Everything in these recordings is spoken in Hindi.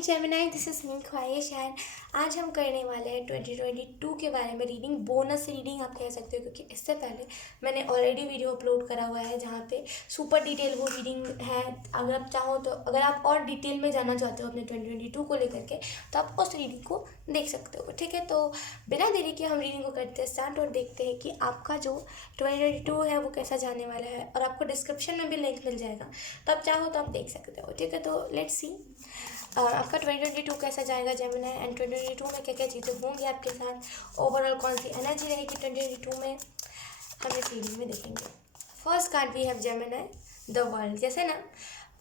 Hi Gemini, this is me ख्वाहिश एंड आज हम करने वाले हैं 2022 के बारे में रीडिंग, बोनस रीडिंग आप कह सकते हो, क्योंकि इससे पहले मैंने ऑलरेडी वीडियो अपलोड करा हुआ है जहाँ पे सुपर डिटेल वो रीडिंग है। अगर आप चाहो तो, अगर आप और डिटेल में जानना चाहते हो अपने 2022 को लेकर के, तो आप उस रीडिंग को देख सकते हो। ठीक है, तो बिना देरी के हम रीडिंग को करते हैं स्टार्ट और देखते हैं कि आपका जो 2022 है वो कैसा जाने वाला है। और आपको डिस्क्रिप्शन में भी लिंक मिल जाएगा, तो आप चाहो तो आप देख सकते हो। ठीक है, तो लेट्स सी आपका 2022 कैसा जाएगा जेमिनी, एंड 2022 में क्या क्या चीज़ें होंगी आपके साथ, ओवरऑल कौन सी एनर्जी रहेगी 2022 में, हम इस रीडिंग में देखेंगे। First card we have Gemini, the world. जैसे ना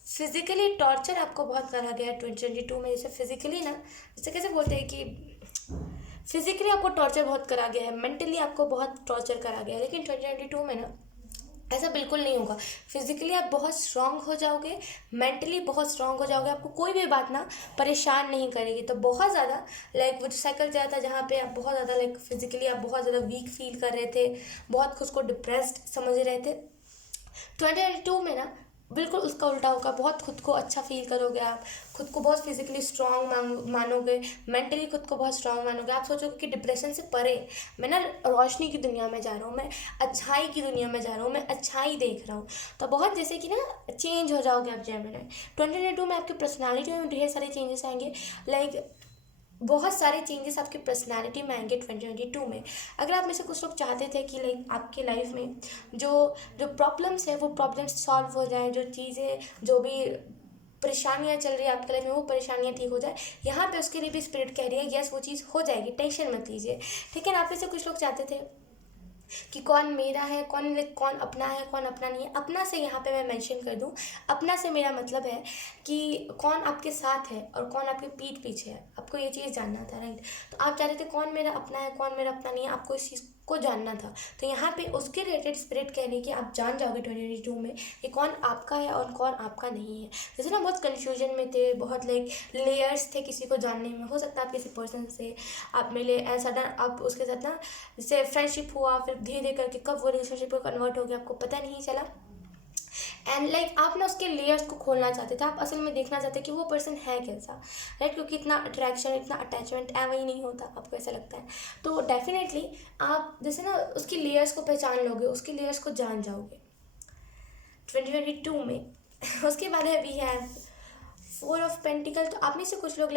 फिजिकली टॉर्चर आपको बहुत करा गया है 2022 में। जैसे फिजिकली ना, जैसे कैसे बोलते हैं कि फिजिकली आपको टॉर्चर बहुत करा गया है, मेंटली आपको बहुत टॉर्चर करा गया है, लेकिन 2022 में ना ऐसा बिल्कुल नहीं होगा। फिजिकली आप बहुत स्ट्रांग हो जाओगे, मेंटली बहुत स्ट्रांग हो जाओगे, आपको कोई भी बात ना परेशान नहीं करेगी। तो बहुत ज़्यादा वो जो साइकिल चला था जहाँ पे आप बहुत ज़्यादा फिजिकली आप बहुत ज़्यादा वीक फील कर रहे थे, बहुत खुद को डिप्रेस्ड समझ रहे थे, 2022 में ना बिल्कुल उसका उल्टा होगा। बहुत खुद को अच्छा फील करोगे, आप खुद को बहुत फिजिकली स्ट्रांग मानोगे, मेंटली खुद को बहुत स्ट्रांग मानोगे। आप सोचोगे कि डिप्रेशन से परे मैं ना रोशनी की दुनिया में जा रहा हूँ, मैं अच्छाई की दुनिया में जा रहा हूँ, मैं अच्छाई देख रहा हूँ। तो बहुत जैसे कि ना चेंज हो जाओगे आप जेमिनी। 2022 में आपकी पर्सनालिटी में ढेर सारे चेंजेस आएंगे, बहुत सारे चेंजेस आपकी पर्सनालिटी में आएंगे 2022 में। अगर आप में से कुछ लोग चाहते थे कि आपके लाइफ में जो जो प्रॉब्लम्स है वो प्रॉब्लम्स सॉल्व हो जाए, जो चीज़ें जो भी परेशानियाँ चल रही है आपके लाइफ में वो परेशानियाँ ठीक हो जाए, यहाँ पे उसके लिए भी स्पिरिट कह रही है यस वो चीज़ हो जाएगी, टेंशन मत लीजिए। ठीक है, आप में से कुछ लोग चाहते थे कि कौन मेरा है, कौन अपना है, कौन अपना नहीं है। अपना से यहाँ पे मैं मेंशन कर दूँ, अपना से मेरा मतलब है कि कौन आपके साथ है और कौन आपके पीठ पीछे है, आपको ये चीज़ जानना था, राइट। तो आप चाहते थे कौन मेरा अपना है, कौन मेरा अपना नहीं है, आपको इस चीज़ को जानना था। तो यहाँ पे उसके रिलेटेड स्पिरिट कह रही है कि आप जान जाओगे 2022 में कि कौन आपका है और कौन आपका नहीं है। जैसे ना बहुत कन्फ्यूजन में थे, बहुत लेयर्स थे किसी को जानने में। हो सकता है आप किसी पर्सन से आप मिले एंड सडन आप उसके साथ ना जैसे फ्रेंडशिप हुआ, फिर धीरे धीरे करके कब वो रिलेशनशिप में कन्वर्ट हो गया आपको पता नहीं चला। एंड आप ना उसके लेयर्स को खोलना चाहते थे, आप असल में देखना चाहते कि वो पर्सन है कैसा, राइट। क्योंकि इतना अट्रैक्शन, इतना अटैचमेंट एवं ही नहीं होता, आपको ऐसा लगता है। तो डेफिनेटली आप जैसे ना उसकी लेयर्स को पहचान लोगे, उसकी लेयर्स को जान जाओगे 2022 में। उसके बाद है वी हैव 4 ऑफ पेंटिकल। तो आप में से कुछ लोग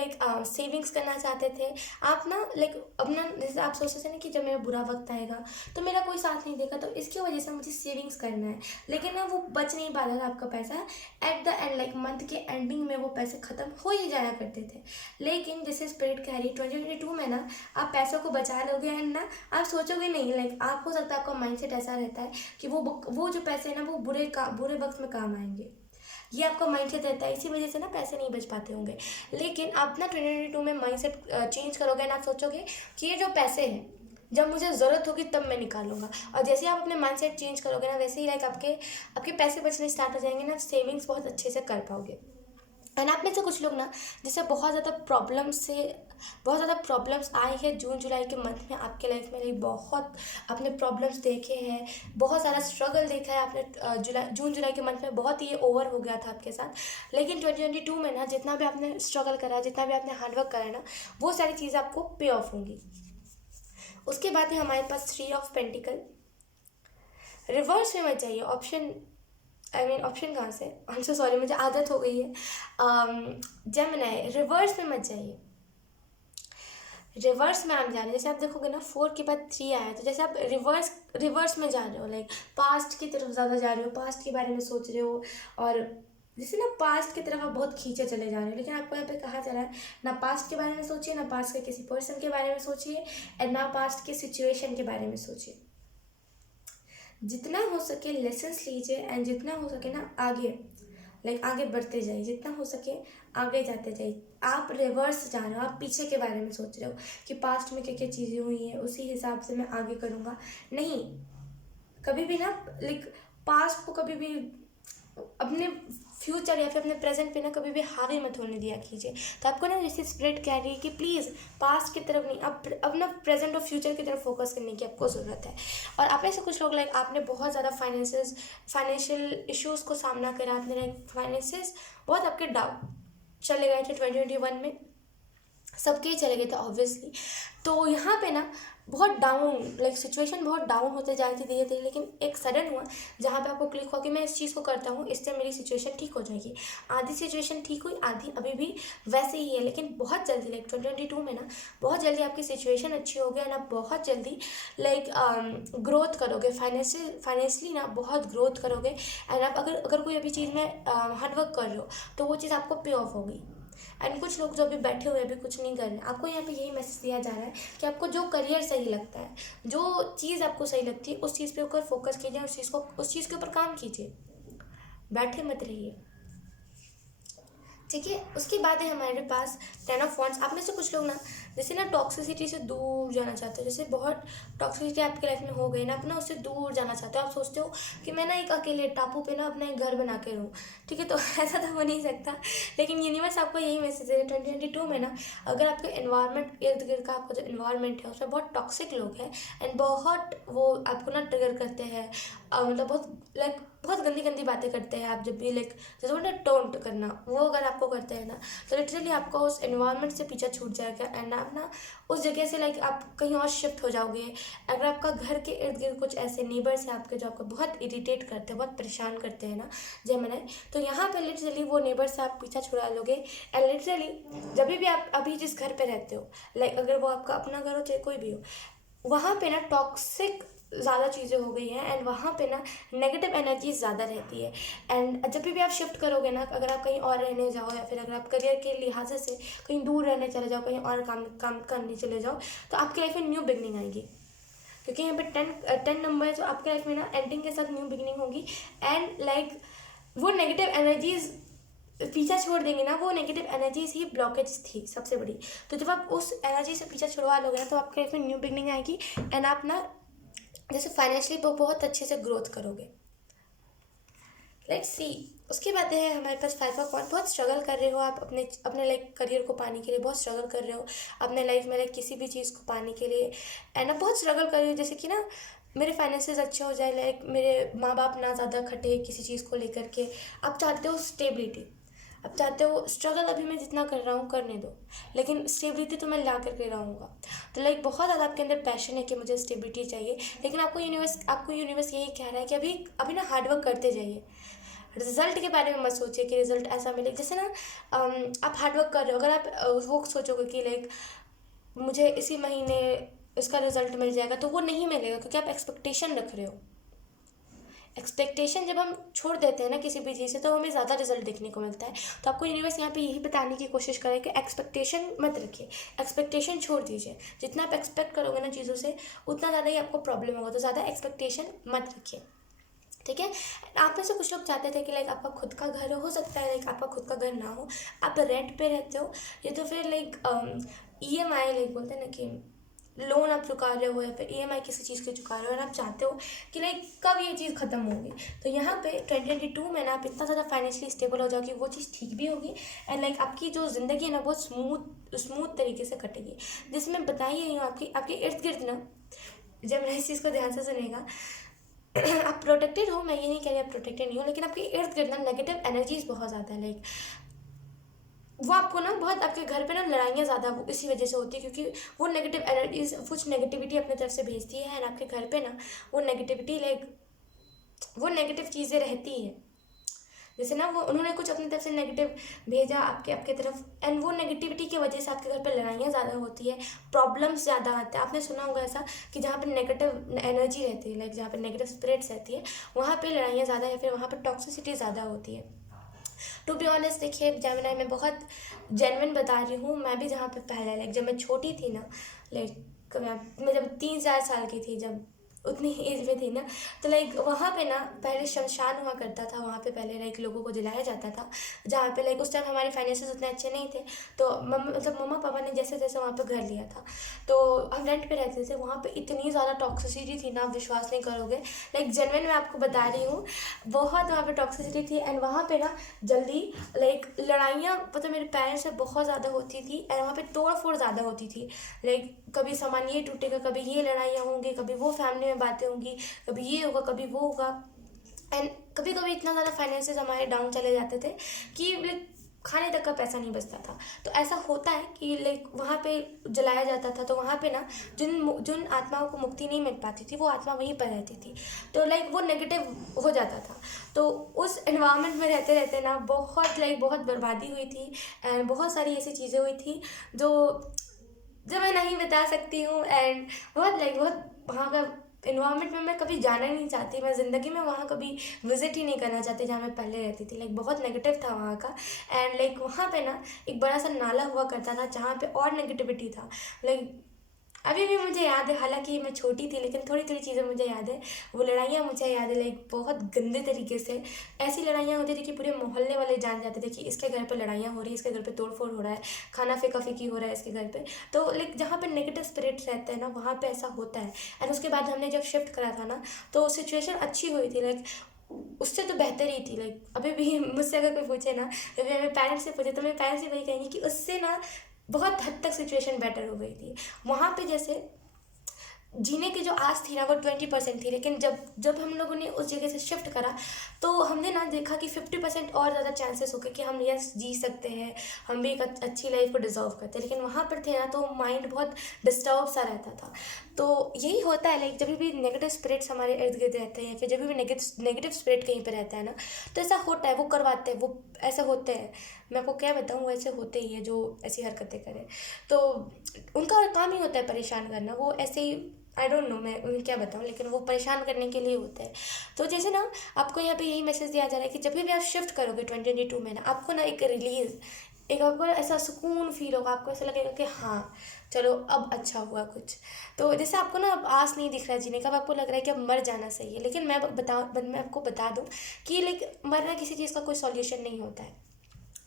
सेविंग्स करना चाहते थे। आप ना अपना जैसे आप सोचते थे ना कि जब मेरा बुरा वक्त आएगा तो मेरा कोई साथ नहीं देगा, तो इसकी वजह से मुझे सेविंग्स करना है, लेकिन ना वो बच नहीं पा रहा था आपका पैसा। एट द एंड मंथ के एंडिंग में वो पैसे ख़त्म हो ही जाया करते थे। लेकिन जैसे स्पिरिट कह रही 2022 में ना आप पैसों को बचा लोगे एंड ना आप सोचोगे नहीं, आप हो सकता है आपका माइंडसेट ऐसा रहता है कि वो जो पैसे हैं ना वो बुरे वक्त में काम आएंगे, ये आपका माइंडसेट रहता है। इसी वजह से ना पैसे नहीं बच पाते होंगे। लेकिन आप ना 2022 में माइंडसेट चेंज करोगे ना, आप सोचोगे कि ये जो पैसे हैं जब मुझे ज़रूरत होगी तब मैं निकालूंगा। और जैसे आप अपने माइंडसेट चेंज करोगे ना, वैसे ही आपके आपके पैसे बचने स्टार्ट हो जाएंगे ना, आप सेविंग्स बहुत अच्छे से कर पाओगे। एंड आप में से कुछ लोग ना जैसे बहुत ज़्यादा प्रॉब्लम्स आई है जून जुलाई के मंथ में आपके लाइफ में। बहुत आपने प्रॉब्लम्स देखे हैं, बहुत सारा स्ट्रगल देखा है आपने जून जुलाई के मंथ में, बहुत ही ओवर हो गया था आपके साथ। लेकिन 2022 में ना जितना भी आपने स्ट्रगल करा है, जितना भी आपने हार्डवर्क करा है ना, वो सारी चीज़ें आपको पे ऑफ होंगी। उसके बाद है हमारे पास 3 ऑफ पेंटिकल। रिवर्स में मत जाइए, ऑप्शन कहाँ से, आई एम सो सॉरी, मुझे आदत हो गई है। जेमिनी, रिवर्स में मत जाइए। रिवर्स में आप जा रहे हैं, जैसे आप देखोगे ना 4 के बाद 3 आया, तो जैसे आप रिवर्स में जा रहे हो, पास्ट की तरफ ज़्यादा जा रहे हो, पास्ट के बारे में सोच रहे हो। और जैसे ना पास्ट की तरफ आप बहुत खींचे चले जा रहे हो, लेकिन आपको यहाँ पे कहा जा रहा है ना पास्ट के बारे में सोचिए, ना पास्ट के किसी पर्सन के बारे में सोचिए, और ना पास्ट के सिचुएशन के बारे में सोचिए। जितना हो सके लेसन्स लीजिए एंड जितना हो सके ना आगे बढ़ते जाइए, जितना हो सके आगे जाते जाइए। आप रिवर्स जा रहे हो, आप पीछे के बारे में सोच रहे हो कि पास्ट में क्या क्या चीज़ें हुई हैं, उसी हिसाब से मैं आगे करूँगा। नहीं, कभी भी ना पास्ट को कभी भी अपने फ्यूचर या फिर अपने प्रेजेंट पे ना कभी भी हावी मत होने दिया कीजिए। तो आपको ना जैसे स्पिरिट कह रही है कि प्लीज़ पास्ट की तरफ नहीं, अब ना प्रेजेंट और फ्यूचर की तरफ फोकस करने की आपको ज़रूरत है। और आप में से कुछ लोग आपने बहुत ज़्यादा फाइनेंशियल इश्यूज़ को सामना करा, आपने फाइनेंसेस बहुत आपके चले गए थे 2021 में, सबके ही चले गए थे ऑब्वियसली। तो यहाँ पे ना बहुत डाउन, लाइक सिचुएशन बहुत डाउन होते जा रही थी धीरे धीरे, लेकिन एक सडन हुआ जहाँ पे आपको क्लिक हुआ कि मैं इस चीज़ को करता हूँ, इससे मेरी सिचुएशन ठीक हो जाएगी। आधी सिचुएशन ठीक हुई, आधी अभी भी वैसे ही है, लेकिन बहुत जल्दी लाइक 2022 में ना बहुत जल्दी आपकी सिचुएशन अच्छी हो गई, ना बहुत जल्दी लाइक ग्रोथ करोगे, फाइनेंशियली ना बहुत ग्रोथ करोगे। एंड आप अगर कोई अभी चीज़ में हार्डवर्क कर रहे हो तो वो चीज़ आपको पे ऑफ होगी। एंड कुछ लोग जो अभी बैठे हुए अभी कुछ नहीं कर रहे, आपको यहाँ पे यही मैसेज दिया जा रहा है कि आपको जो करियर सही लगता है, जो चीज़ आपको सही लगती है, उस चीज़ पे ऊपर फोकस कीजिए, उस चीज़ के ऊपर काम कीजिए, बैठे मत रहिए। ठीक है, उसके बाद है हमारे पास 10 ऑफ वॉन्ड्स। आप में से कुछ लोग ना जैसे ना टॉक्सिसिटी से दूर जाना चाहते हो, जैसे बहुत टॉक्सिसिटी आपके लाइफ में हो गई ना, अपना उससे दूर जाना चाहते हो। आप सोचते हो कि मैं ना एक अकेले टापू पे ना अपना एक घर बना के रहूँ। ठीक है, तो ऐसा तो हो नहीं सकता, लेकिन यूनिवर्स आपको यही मैसेज दे रहा है 2022 में ना, अगर आपके एनवायरनमेंट इर्द गिर्द का आपका जो एनवायरनमेंट है उसमें बहुत टॉक्सिक लोग हैं एंड बहुत वो आपको ना ट्रिगर करते हैं, मतलब बहुत गंदी गंदी बातें करते हैं। आप जब भी लाइक जैसे बोलते हैं टोंट करना, वो अगर आपको करते हैं ना तो लिटरली आपका उस एनवायरनमेंट से पीछा छूट जाएगा एंड आप ना उस जगह से लाइक आप कहीं और शिफ्ट हो जाओगे। अगर आपका घर के इर्द गिर्द कुछ ऐसे नेबर्स हैं आपके जो आपको बहुत इरिटेट करते हैं, बहुत परेशान करते हैं ना जेमिनी, तो यहाँ पर लिटरली वो नेबर्स से आप पीछा छुड़ा लोगे। एंड लिटरली जब भी आप अभी जिस घर पे रहते हो, लाइक अगर वो आपका अपना घर हो चाहे कोई भी हो, वहाँ पे ना टॉक्सिक ज़्यादा चीज़ें हो गई हैं एंड वहाँ पे ना नेगेटिव एनर्जी ज़्यादा रहती है। एंड जब भी आप शिफ्ट करोगे ना, अगर आप कहीं और रहने जाओ या फिर अगर आप करियर के लिहाज से कहीं दूर रहने चले जाओ, कहीं और काम करने चले जाओ, तो आपकी लाइफ में न्यू बिगनिंग आएगी, क्योंकि यहाँ पे 10 नंबर जो आपके लाइफ में ना एंडिंग के साथ न्यू बिगनिंग होगी। एंड लाइक वो नेगेटिव एनर्जीज पीछा छोड़ देंगे ना, वो नेगेटिव एनर्जीज ही ब्लॉकेज थी सबसे बड़ी। तो जब आप उस एनर्जी से पीछा छुड़वा लोगे ना तो आपके लाइफ में न्यू बिगनिंग आएगी एंड आप ना जैसे फाइनेंशियली बहुत अच्छे से ग्रोथ करोगे। लेट्स सी, उसके बाद है हमारे पास 5 ऑफ वॉन्ड्स। बहुत स्ट्रगल कर रहे हो आप अपने लाइक करियर को पाने के लिए, बहुत स्ट्रगल कर रहे हो अपने लाइफ में लाइक किसी भी चीज़ को पाने के लिए एंड आप बहुत स्ट्रगल कर रहे हो, जैसे कि ना मेरे फाइनेंसेस अच्छे हो जाए, लाइक मेरे माँ बाप ना ज़्यादा खटे किसी चीज़ को लेकर के। आप चाहते हो स्टेबिलिटी, अब चाहते हो स्ट्रगल अभी मैं जितना कर रहा हूँ करने दो, लेकिन स्टेबिलिटी तो मैं ला करके रहूँगा। तो लाइक बहुत ज़्यादा आपके अंदर पैशन है कि मुझे स्टेबिलिटी चाहिए, लेकिन आपको यूनिवर्स यही कह रहा है कि अभी ना हार्डवर्क करते जाइए। रिजल्ट के बारे में मत सोचिए कि रिजल्ट ऐसा मिले, जैसे ना आप हार्डवर्क कर रहे हो, अगर आप वो सोचोगे कि लाइक मुझे इसी महीने इसका रिजल्ट मिल जाएगा, तो वो नहीं मिलेगा, क्योंकि आप एक्सपेक्टेशन रख रहे हो। एक्सपेक्टेशन जब हम छोड़ देते हैं ना किसी भी चीज़ से, तो हमें ज़्यादा रिजल्ट देखने को मिलता है। तो आपको यूनिवर्स यहाँ पे यही बताने की कोशिश करे कि एक्सपेक्टेशन मत रखिए, एक्सपेक्टेशन छोड़ दीजिए। जितना आप एक्सपेक्ट करोगे ना चीज़ों से, उतना ज़्यादा ही आपको प्रॉब्लम होगा, तो ज़्यादा एक्सपेक्टेशन मत रखिए। ठीक है, आप में से कुछ लोग चाहते थे कि लाइक आपका खुद का घर हो सकता है लाइक आपका खुद का घर ना हो, आप रेंट पे रहते हो, या तो फिर लाइक EMI लाइक बोलते हैं ना कि लोन आप चुका रहे हो, या फिर EMI किसी चीज़ के चुका रहे हो और आप चाहते हो कि लाइक कब ये चीज़ ख़त्म होगी। तो यहाँ पे 2022 में ना आप इतना ज़्यादा फाइनेंशियली स्टेबल हो जाओ कि वो चीज़ ठीक भी होगी एंड लाइक आपकी जो ज़िंदगी है ना बहुत स्मूथ तरीके से कटेगी। जिसमें बताइए हूँ आपके इर्द गिर्द ना, जब मैं इस चीज़ को ध्यान से सुनेगा, आप प्रोटेक्टेड हो, मैं ये नहीं कह रही आप प्रोटेक्टेड नहीं हो, लेकिन आपके इर्द गिर्द ना नेगेटिव एनर्जीज बहुत ज़्यादा है। लाइक वो आपको ना बहुत आपके घर पे ना लड़ाइयाँ ज़्यादा वो इसी वजह से होती है, क्योंकि वो नेगेटिव एनर्जीज कुछ नेगेटिविटी अपने तरफ से भेजती है एंड आपके घर पे ना वो नेगेटिविटी लाइक वो नेगेटिव चीज़ें रहती है। जैसे ना वो उन्होंने कुछ अपनी तरफ से नेगेटिव भेजा आपके तरफ एंड वो नेगेटिविटी की वजह से आपके घर पे लड़ाइयाँ ज़्यादा होती है, प्रॉब्लम्स ज़्यादा आते हैं। आपने सुना होगा ऐसा कि जहाँ पे नेगेटिव एनर्जी रहती है, लाइक जहाँ पे नेगेटिव स्पिरिट्स रहती है, वहाँ पे लड़ाइयाँ ज़्यादा या फिर वहाँ पे टॉक्सिसिटी ज़्यादा होती है। टू बी ऑनेस्ट देखिए जेमिनी, मैं बहुत जेन्युइन बता रही हूँ, मैं भी जहाँ पे पहले लाइक जब मैं छोटी थी ना, लाइक मैं जब 3-4 साल की थी, जब उतनी एज में थी ना, तो लाइक वहाँ पे ना पहले शमशान हुआ करता था, वहाँ पे पहले लाइक लोगों को जलाया जाता था, जहाँ पे लाइक उस टाइम हमारे फाइनेंसेस उतने अच्छे नहीं थे, तो मम्मा पापा ने जैसे जैसे वहाँ पे घर लिया था, तो हम रेंट पे रहते थे। वहाँ पे इतनी ज़्यादा टॉक्सिसिटी थी ना, आप विश्वास नहीं करोगे, लाइक जेन्युइन मैं आपको बता रही हूँ, बहुत वहाँ पे टॉक्सिसिटी थी एंड वहाँ पे ना जल्दी लाइक लड़ाइयाँ मतलब मेरे पेरेंट्स से बहुत ज़्यादा होती थी एंड वहाँ पे तोड़ फोड़ ज़्यादा होती थी। लाइक कभी सामान ये टूटेगा, कभी ये लड़ाइयाँ होंगी, कभी वो फैमिली में बातें होंगी, कभी ये होगा कभी वो होगा एंड कभी कभी इतना ज़्यादा फाइनेंसेस हमारे डाउन चले जाते थे कि लाइक खाने तक का पैसा नहीं बचता था। तो ऐसा होता है कि लाइक वहाँ पे जलाया जाता था, तो वहाँ पे ना जिन जिन आत्माओं को मुक्ति नहीं मिल पाती थी वो आत्मा वहीं पर रहती थी, तो लाइक वो नेगेटिव हो जाता था। तो उस एनवायरनमेंट में रहते रहते ना बहुत बर्बादी हुई थी एंड बहुत सारी ऐसी चीज़ें हुई थी जो जो मैं नहीं बता सकती हूँ। एंड बहुत वहाँ का इन्वायरमेंट में मैं कभी जाना ही नहीं चाहती, मैं ज़िंदगी में वहाँ कभी विज़िट ही नहीं करना चाहती जहाँ मैं पहले रहती थी। लाइक बहुत नेगेटिव था वहाँ का। एंड लाइक वहाँ पे ना एक बड़ा सा नाला हुआ करता था जहाँ पे और नेगेटिविटी था। लाइक अभी भी मुझे याद है, हालांकि मैं छोटी थी लेकिन थोड़ी थोड़ी चीज़ें मुझे याद है। वो लड़ाइयाँ मुझे याद है, लाइक बहुत गंदे तरीके से ऐसी लड़ाइयाँ होती थी कि पूरे मोहल्ले वाले जान जाते थे कि इसके घर पे लड़ाइयाँ हो रही है, इसके घर पे तोड़फोड़ हो रहा है, खाना फेंका फेंकी हो रहा है इसके घर पे। तो लाइक जहाँ पे नेगेटिव स्पिरिट्स रहते हैं ना वहाँ पे ऐसा होता है। एंड उसके बाद हमने जब शिफ्ट करा था ना तो सिचुएशन अच्छी हुई थी, लाइक उससे तो बेहतर ही थी। लाइक अभी भी मुझसे अगर कोई पूछे ना, अभी मेरे पेरेंट्स से पूछे तो मेरे पेरेंट्स भी वही कहेंगे कि उससे ना बहुत हद तक सिचुएशन बेटर हो गई थी। वहाँ पे जैसे जीने की जो आस थी ना वो 20% थी, लेकिन जब जब हम लोगों ने उस जगह से शिफ्ट करा तो हमने ना देखा कि 50% और ज़्यादा चांसेस हो गए कि हम यस जी सकते हैं, हम भी एक अच्छी लाइफ को डिजर्व करते हैं। लेकिन वहाँ पर थे ना तो माइंड बहुत डिस्टर्ब सा रहता था। तो यही होता है, लाइक जब भी नेगेटिव स्पिरिट्स हमारे इर्द गिर्द रहते हैं या फिर जब भी नेगेटिव स्पिरिट कहीं पर रहता है ना तो ऐसा होता है, वो करवाते हैं, वो ऐसे होते हैं। मैं आपको क्या बताऊँ, वो ऐसे होते ही हैं जो ऐसी हरकतें करें। तो उनका काम ही होता है परेशान करना, वो ऐसे ही आई डोंट नो मैं उन्हें क्या बताऊँ, लेकिन वो परेशान करने के लिए होता है। तो जैसे ना आपको यहाँ पे यही मैसेज दिया जा रहा है कि जब भी आप शिफ्ट करोगे 2022 में ना आपको ना एक रिलीज, एक आपको ना ऐसा सुकून फील होगा, आपको ऐसा लगेगा कि हाँ चलो अब अच्छा हुआ कुछ। तो जैसे आपको ना अब आस नहीं दिख रहा है जीने का, अब आपको लग रहा है कि अब मर जाना सही है, लेकिन मैं आपको बता दूँ कि लाइक मरना किसी चीज़ का कोई सॉल्यूशन नहीं होता है।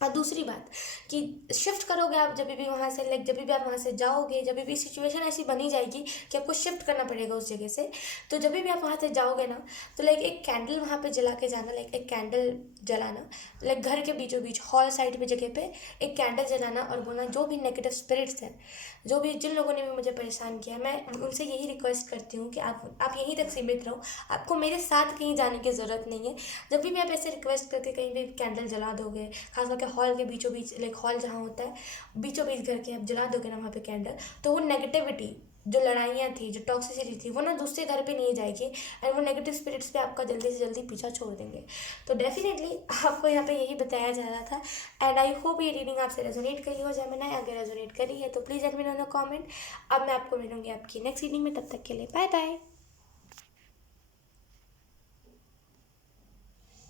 और दूसरी बात कि शिफ्ट करोगे आप जब भी वहाँ से, लाइक जब भी आप वहाँ से जाओगे, जब भी सिचुएशन ऐसी बनी जाएगी कि आपको शिफ्ट करना पड़ेगा उस जगह से, तो जब भी आप वहाँ से जाओगे ना तो लाइक एक कैंडल वहाँ पे जला के जाना, लाइक एक कैंडल जलाना, लाइक घर के बीचों बीच हॉल साइड पे जगह पे एक कैंडल जलाना और बोलना जो भी नेगेटिव स्पिरिट्स हैं, जो भी जिन लोगों ने भी मुझे परेशान किया, मैं उनसे यही रिक्वेस्ट करती हूँ कि आप यहीं तक सीमित रहो, आपको मेरे साथ कहीं जाने की ज़रूरत नहीं है। जब भी आप ऐसे रिक्वेस्ट करके कहीं भी कैंडल जला दोगे, खास करके हॉल के बीचों बीच, लाइक हॉल जहाँ होता है बीचों बीच घर के आप जला दोगे ना वहाँ पे कैंडल, तो वो नेगेटिविटी, जो लड़ाइयाँ थी, जो टॉक्सिसिटी थी, वो ना दूसरे घर पे नहीं जाएगी एंड वो नेगेटिव स्पिरिट्स पे आपका जल्दी से जल्दी पीछा छोड़ देंगे। तो डेफिनेटली आपको यहाँ पे यही बताया जा रहा था एंड आई होप ये रीडिंग आपसे रेजोनेट करी हो। जब मैंने अगर रेजोनेट करी है तो please let me know in the comment. अब मैं आपको मिलूंगी आपकी नेक्स्ट रीडिंग में, तब तक के लिए बाय बाय।